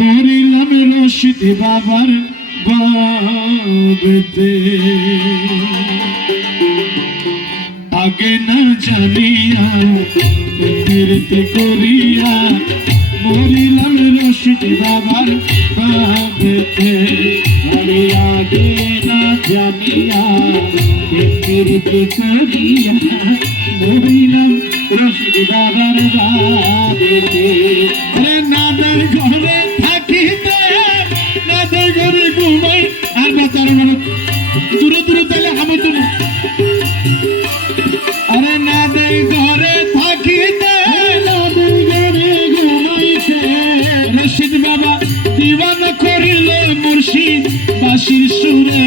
মরিলাম রশিদ বাবার বাবেতে আগে না জানিয়া ফিরতে করিয়া মরিলাম রশিদ বাবার বাবেতে আরে আগে না জানিয়া ফিরতে করিয়া মরিলাম রশিদ বাবার বাবেতে আরে নাদের ঘরে থাকিতে নাদের ঘরে ঘুমাই আর বাচ্চার দূরে দূরে তাহলে আমি তো আরে নাদের ঘরে থাকিতে নাদের ঘরে ঘুমাইতে রশিদ বাবা দিওয়ানা করিল মুর্শিদ বাঁশির সুরে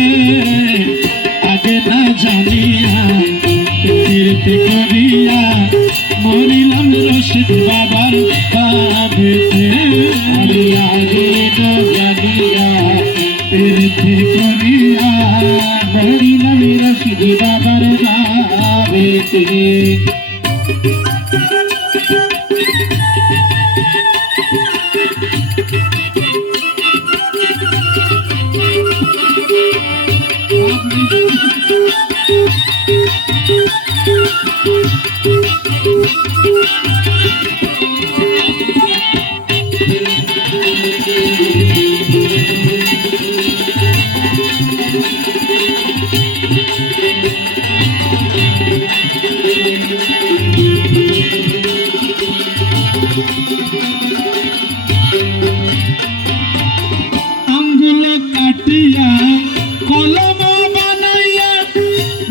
আগে না জানিয়া ফিরতে করিয়া মরিলাম রশিদ বাবার বাবেতে আরে আগে না জানিয়া ফিরতে করিয়া মরিলাম রশিদ বাবার বাবেতে আঙ্গুল কাটিয়া কলম বানাইয়া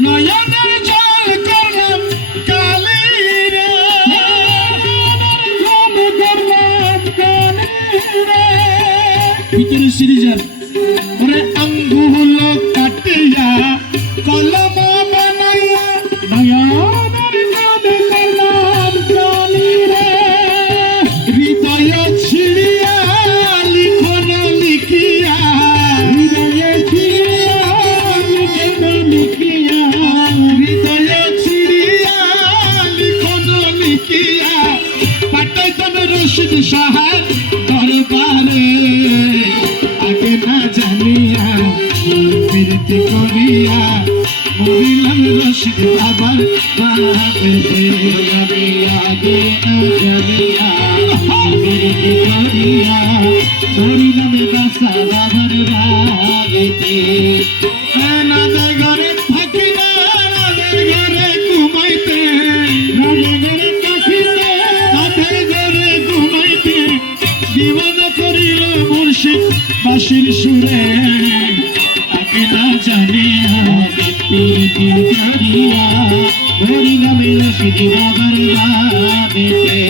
নয়নের জল করলাম কালি রে জল করলাম কালি রে ভিতরে সিরিজার ওরে আঙ্গুল কাটিয়া কলম বানাইয়া নয়নের জল করলাম কালি রে হৃদয় ছিড়িয়া লিখন লিখিয়া হৃদয় ছিড়িয়া লিখন লিখিয়া হৃদয় ছিড়িয়া লিখন লিখিয়া পাঠাইতাম রশিদ সাহার দরবারে আগে না জানিয়া ফিরতে করিয়া মরিলাম রশিদ বাবার বাবেতে আমি আগে না জানিয়া ফিরতে করিয়া মরিলাম বাসা বাবার বাবেতে নাদের ঘরে থাকি না নাদের ঘরে ঘুমাইতে নাদের ঘরে থাকিতে নাদের ঘরে ঘুমাইতে দিওয়ানা করিল মুর্শিদ বাঁশির সুরে আগে না জানিয়া ফিরতে করিয়া মরিলাম রশিদ বাবার বাবেতে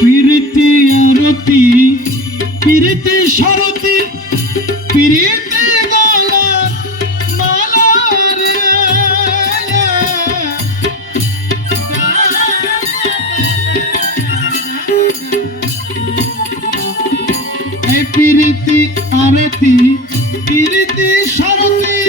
প্রীতি আরতি প্রীতি সরতি প্রীতি গলার মালা রে প্রীতি আরতি প্রীতি সরতি